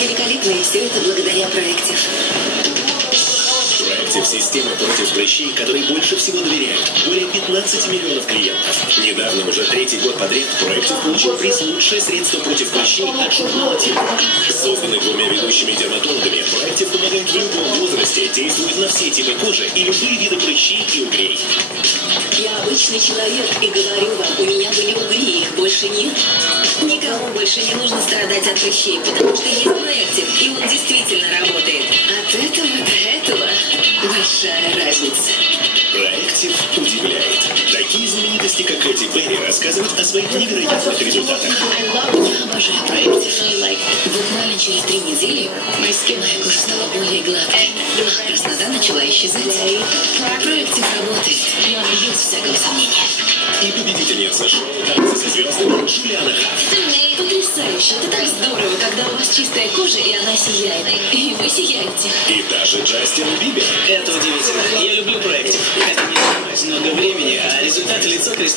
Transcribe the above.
великолепно, и все это благодаря Проектив. Проектив – система против прыщей, которой больше всего доверяют. Более 15 миллионов клиентов. Недавно, уже 3-й год подряд, Проектив получил приз «Лучшее средство против прыщей» от журнала «Тим». Созданный 2 ведущими дерматологами, Проектив помогает в любом возрасте, действует на все типы кожи и любые виды прыщей и угрей. Я обычный человек и говорю вам, у меня были угри, их больше нет. Никому больше не нужно страдать от прыщей, потому что есть Проектив, и он действительно работает. От этого до этого большая разница. Проектив удивляет. Такие знаменитости, как Кэти Перри, рассказывают о своих невероятных результатах. Я обожаю Проектив. Буквально через 3 недели моя кожа стала более гладкой, а краснота начала исчезать. Проектив работает, без всякого сомнения. И победительница шоу «Танцы со звездами» Джулиана Хафф. Потрясающе! Это так здорово, когда у вас чистая кожа, и она сияет. И вы сияете. И даже Джастин Бибер. Это удивительно. Я люблю Проектив. Это не занимает много времени, а результаты лицо кристаллическое.